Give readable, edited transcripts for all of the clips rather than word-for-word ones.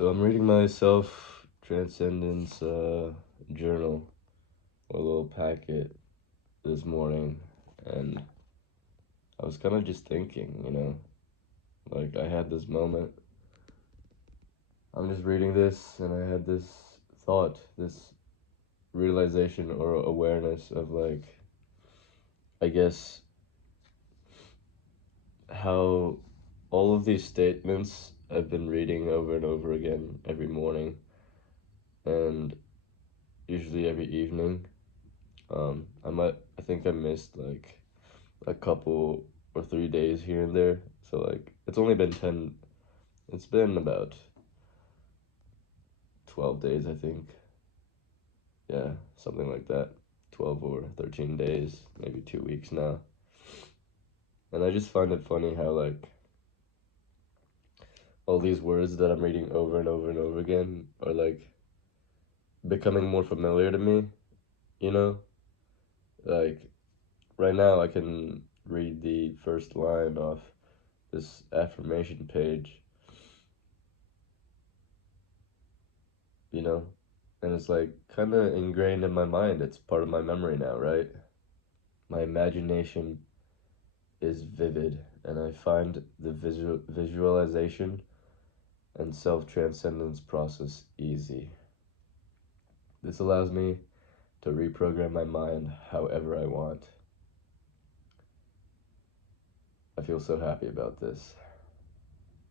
So I'm reading my transcendence journal, a little packet this morning, and I was kind of just thinking, like I had this moment. I'm just reading this, and I had this thought, this realization or awareness of, like, I guess, how all of these statements I've been reading over and over again every morning, and usually every evening. I think I missed like a couple or 3 days here and there. So like it's been about 12 days, I think. Yeah, something like that. 12 or 13 days, maybe 2 weeks now. And I just find it funny how like all these words that I'm reading over and over and over again are like becoming more familiar to me, you know? Like right now I can read the first line off this affirmation page, you know? And it's like kind of ingrained in my mind. It's part of my memory now, right? My imagination is vivid, and I find the visualization and self transcendence process easy. This allows me to reprogram my mind however I want. I feel so happy about this.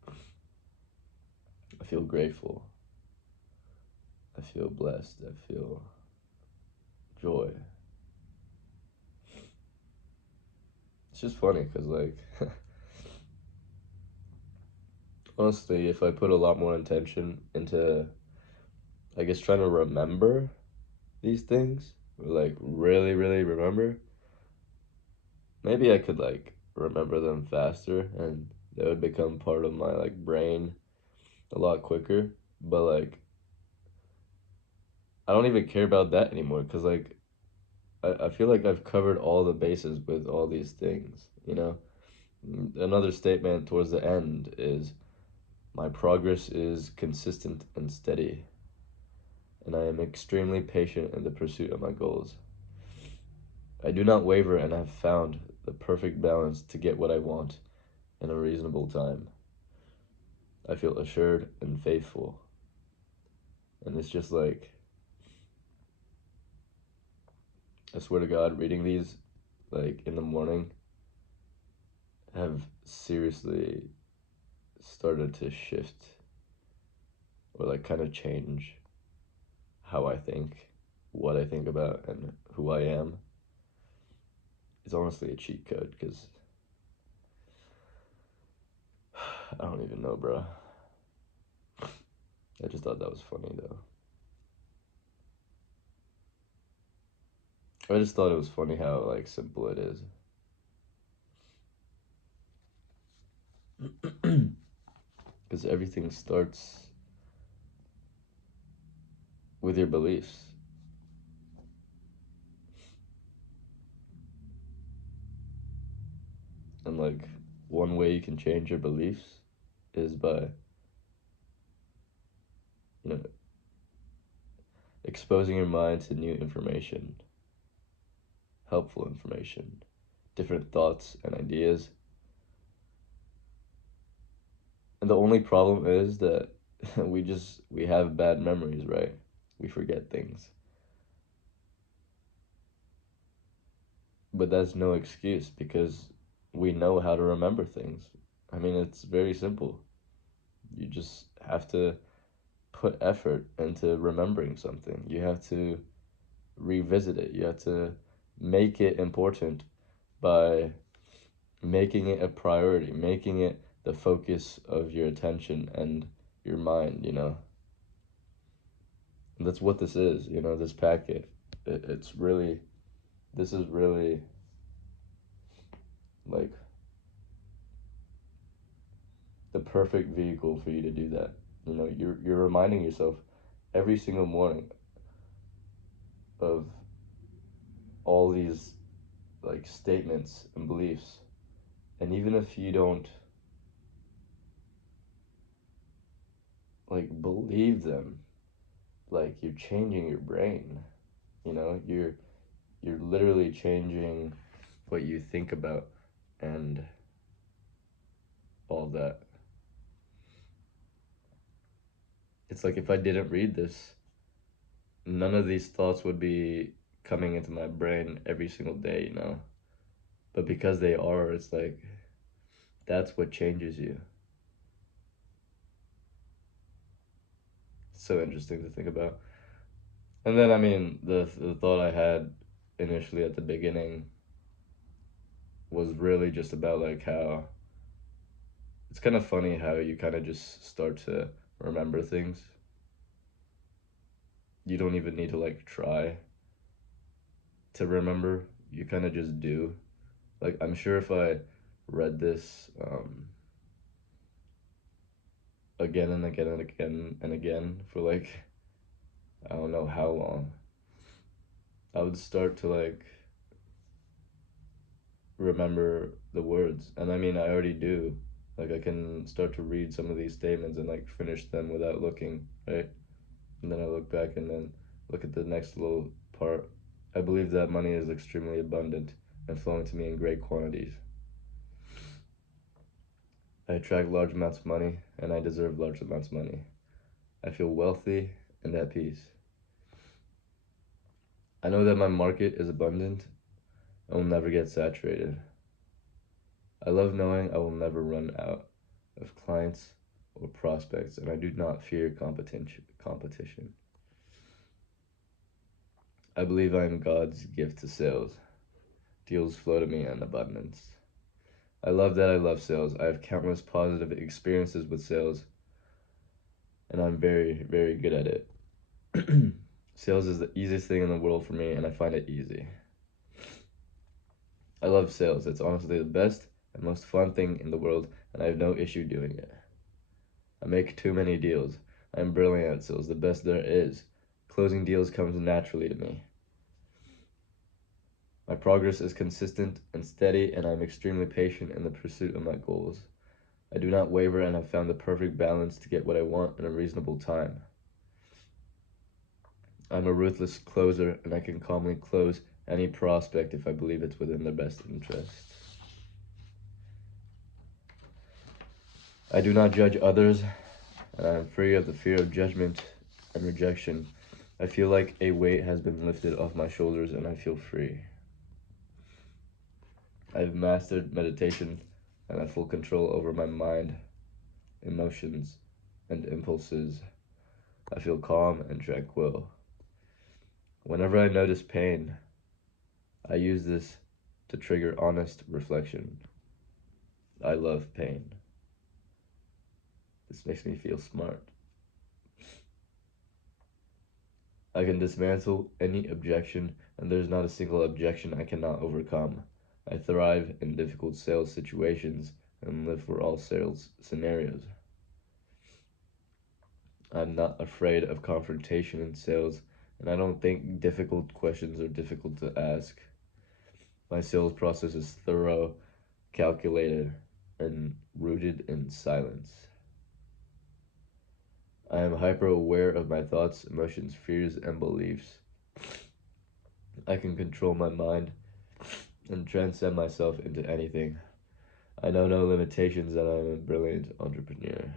I feel grateful. I feel blessed. I feel joy. It's just funny because, like, honestly, if I put a lot more intention into, I guess, trying to remember these things, or like really, really remember, maybe I could like remember them faster and they would become part of my like brain a lot quicker. But like, I don't even care about that anymore because like, I feel like I've covered all the bases with all these things, you know? Another statement towards the end is my progress is consistent and steady, and I am extremely patient in the pursuit of my goals. I do not waver and have found the perfect balance to get what I want in a reasonable time. I feel assured and faithful. And it's just like, I swear to God, reading these like in the morning have seriously started to shift or like kind of change how I think, what I think about, and who I am. It's honestly a cheat code because I don't even know, bro. I just thought that was funny though. I just thought it was funny how like simple it is. Because everything starts with your beliefs. And like one way you can change your beliefs is by, you know, exposing your mind to new information, helpful information, different thoughts and ideas. And the only problem is that we have bad memories, right? We forget things. But that's no excuse because we know how to remember things. I mean, it's very simple. You just have to put effort into remembering something. You have to revisit it. You have to make it important by making it a priority, making it the focus of your attention and your mind, you know. And that's what this is, you know, this packet. It's really, this is really like the perfect vehicle for you to do that. You know, you're reminding yourself every single morning of all these like statements and beliefs. And even if you don't like believe them. Like you're changing your brain. You know, you're literally changing what you think about and all that. It's like if I didn't read this, none of these thoughts would be coming into my brain every single day, you know? But because they are, it's like that's what changes you. It's so interesting to think about. And then, I mean, the thought I had initially at the beginning was really just about like how it's kind of funny how you kind of just start to remember things. You don't even need to like try to remember. You kind of just do. Like, I'm sure if I read this again and again and again and again for like, I don't know how long, I would start to like remember the words. And I mean, I already do. Like, I can start to read some of these statements and like finish them without looking, right? And then I look back and then look at the next little part. I believe that money is extremely abundant and flowing to me in great quantities. I attract large amounts of money and I deserve large amounts of money. I feel wealthy and at peace. I know that my market is abundant and will never get saturated. I love knowing I will never run out of clients or prospects, and I do not fear competition. I believe I am God's gift to sales. Deals flow to me in abundance. I love that I love sales. I have countless positive experiences with sales, and I'm very, very good at it. Sales is the easiest thing in the world for me, and I find it easy. I love sales. It's honestly the best and most fun thing in the world, and I have no issue doing it. I make too many deals. I am brilliant at sales, the best there is. Closing deals comes naturally to me. My progress is consistent and steady, and I am extremely patient in the pursuit of my goals. I do not waver and have found the perfect balance to get what I want in a reasonable time. I'm a ruthless closer, and I can calmly close any prospect if I believe it's within their best interest. I do not judge others, and I am free of the fear of judgment and rejection. I feel like a weight has been lifted off my shoulders, and I feel free. I have mastered meditation and have full control over my mind, emotions, and impulses. I feel calm and tranquil. Whenever I notice pain, I use this to trigger honest reflection. I love pain. This makes me feel smart. I can dismantle any objection, and there's not a single objection I cannot overcome. I thrive in difficult sales situations and live for all sales scenarios. I'm not afraid of confrontation in sales, and I don't think difficult questions are difficult to ask. My sales process is thorough, calculated, and rooted in silence. I am hyper aware of my thoughts, emotions, fears, and beliefs. I can control my mind and transcend myself into anything. I know no limitations, and I am a brilliant entrepreneur.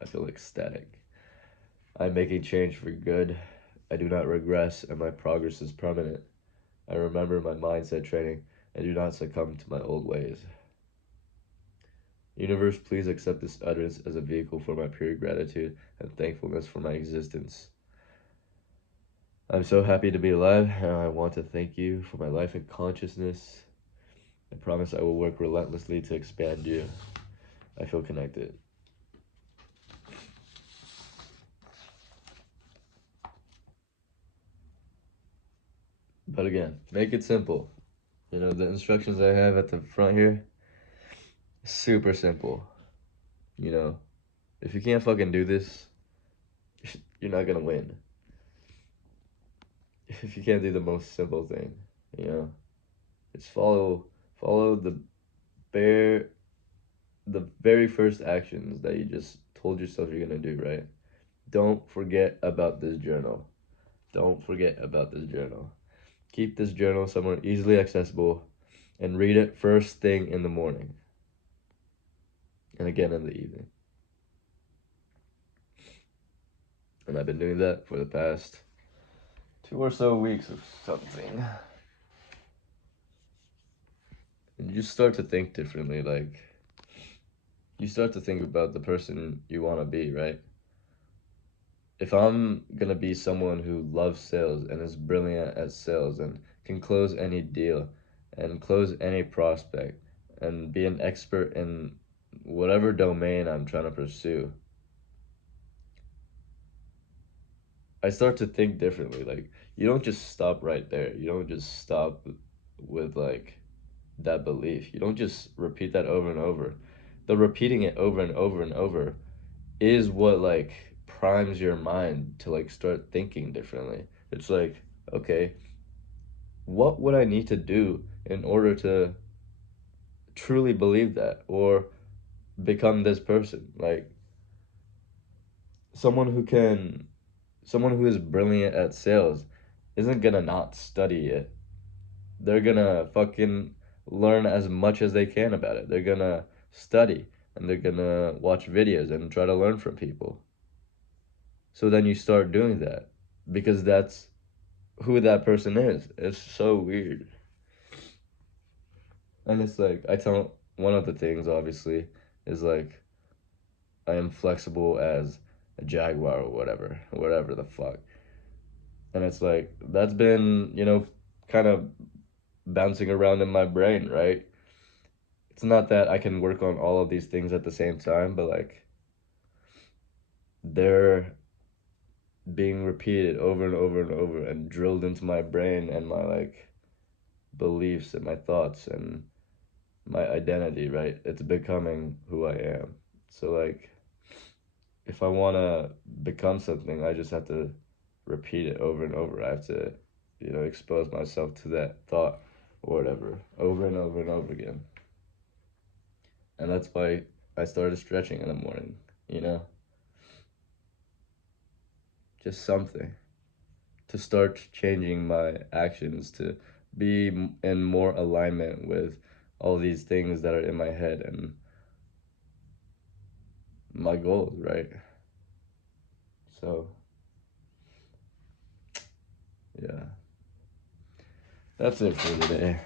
I feel ecstatic. I'm making change for good. I do not regress, and my progress is permanent. I remember my mindset training and do not succumb to my old ways. Universe, please accept this utterance as a vehicle for my pure gratitude and thankfulness for my existence. I'm so happy to be alive, and I want to thank you for my life and consciousness. I promise I will work relentlessly to expand you. I feel connected. But again, make it simple. You know, the instructions I have at the front here, super simple. You know, if you can't fucking do this, you're not gonna win. If you can't do the most simple thing, you know, just follow bare the very first actions that you just told yourself you're gonna do, right? Don't forget about this journal. Don't forget about this journal. Keep this journal somewhere easily accessible and read it first thing in the morning and again in the evening. And I've been doing that for the past 2 or so weeks or something. And you just start to think differently. Like, you start to think about the person you want to be, right? If I'm gonna be someone who loves sales and is brilliant at sales and can close any deal and close any prospect and be an expert in whatever domain I'm trying to pursue, I start to think differently. Like, you don't just stop right there. You don't just stop with like that belief. You don't just repeat that over and over. The repeating it over and over and over is what like primes your mind to like start thinking differently. It's like, okay, what would I need to do in order to truly believe that or become this person? Like someone who can someone who is brilliant at sales isn't gonna not study it. They're gonna fucking learn as much as they can about it. They're gonna study and they're gonna watch videos and try to learn from people. So then you start doing that because that's who that person is. It's so weird. And it's like, I tell one of the things, obviously, is like, I am flexible as a jaguar or whatever the fuck. And it's like, that's been, kind of bouncing around in my brain, right? It's not that I can work on all of these things at the same time, but like, they're being repeated over and over and over and drilled into my brain and my like beliefs and my thoughts and my identity, right? It's becoming who I am. So like if I want to become something, I just have to repeat it over and over. I have to, expose myself to that thought or whatever over and over and over again. And that's why I started stretching in the morning, you know? Just something to start changing my actions to be in more alignment with all these things that are in my head and my goals, right? So, yeah, that's it for today.